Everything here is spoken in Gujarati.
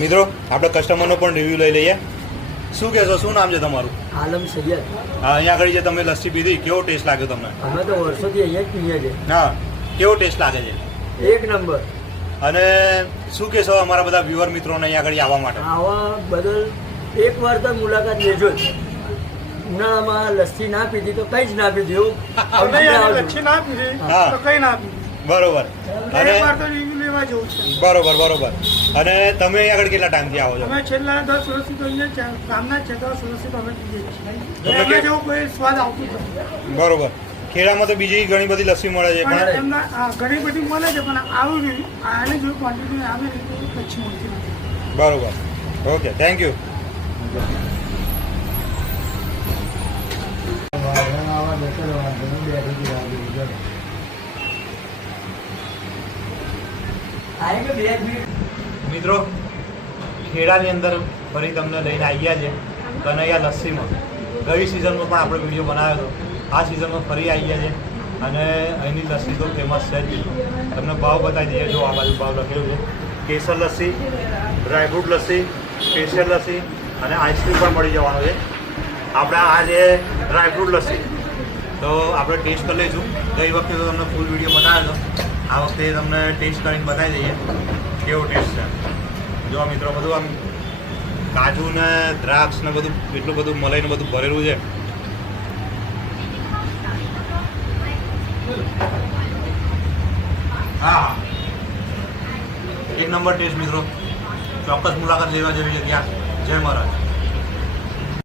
મિત્રો આપણે કસ્ટમરનો પણ રિવ્યૂ લઈ લઈએ. શું કહેશો, શું નામ છે તમારું? આલમ સૈયદ. હા, અહીંયા આગળ જે તમે લસ્સી પીધી, કેવો ટેસ્ટ લાગ્યો તમને? અમે તો વર્ષોથી અહીંયા જ પીએ છીએ. હા, કેવો ટેસ્ટ લાગે છે? એક નંબર. અને શું કહેશો અમારા બધા વ્યુઅર મિત્રોને અહીંયા આગળ આવવા માટે? આવા બદલ એકવાર તો મુલાકાત લેજો જ. ઉનાળામાં લસ્સી ના પીધી તો કંઈ જ ના પીધી એવું. લસ્સી ના પીધી હા. તો કઈ ના પીધી. બરોબર. અને એકવાર તો રિવ્યુ લેવા જવું છે. બરોબર. અને તમે અહીંયા આગળ કેટલા ટાઈમથી આવો છો? અમે છેલ્લા 10 વર્ષથી તો અહીંયા ગામના છે. 10 વર્ષથી તો અમે પીએ છીએ. તમે એમાં જેવો કોઈ સ્વાદ આવતો નથી. બરોબર. ખેડામાં તો બીજી ઘણી બધી લસ્સી મળે છે પણ પણ એમના ઘણી બધી મળે છે પણ આવું નહીં. આને જો ક્વોન્ટિટી આવે ને તો કચ્છી મળતી નથી. બરોબર. Okay, thank you. મિત્રો ખેડાની અંદર ફરી તમને લઈને આવ્યા છે કનૈયા લસ્સીમાં. ગઈ સિઝનમાં પણ આપણે વિડીયો બનાવ્યો હતો. આ સિઝનમાં ફરી આવ્યા છે અને અહીંની લસ્સી તો ફેમસ છે જ. તમને ભાવ બતાવી દઈએ. જો આ બાજુ ભાવ લખેલું છે. કેસર લસ્સી, ડ્રાયફ્રૂટ લસ્સી, સ્પેશિયલ લસ્સી અને આઈસ્ક્રીમ પણ મળી જવાનું છે. આપણે આ છે ડ્રાયફ્રૂટ લસ્સી, તો આપણે ટેસ્ટ કરી લઈશું. ગઈ વખતે તો તમને ફૂલ વિડીયો બતાવ્યો હતો. આ વખતે તમને ટેસ્ટ કરીને બતાવી દઈએ કેવો ટેસ્ટ છે. જો મિત્રો બધું આમ કાજુ ને દ્રાક્ષ ને બધું એટલું બધું મલાઈને બધું ભરેલું છે. હા, એક નંબર ટેસ્ટ મિત્રો. ચોક્કસ મુલાકાત લેવા જેવી છે ત્યાં. જય મહારાજ.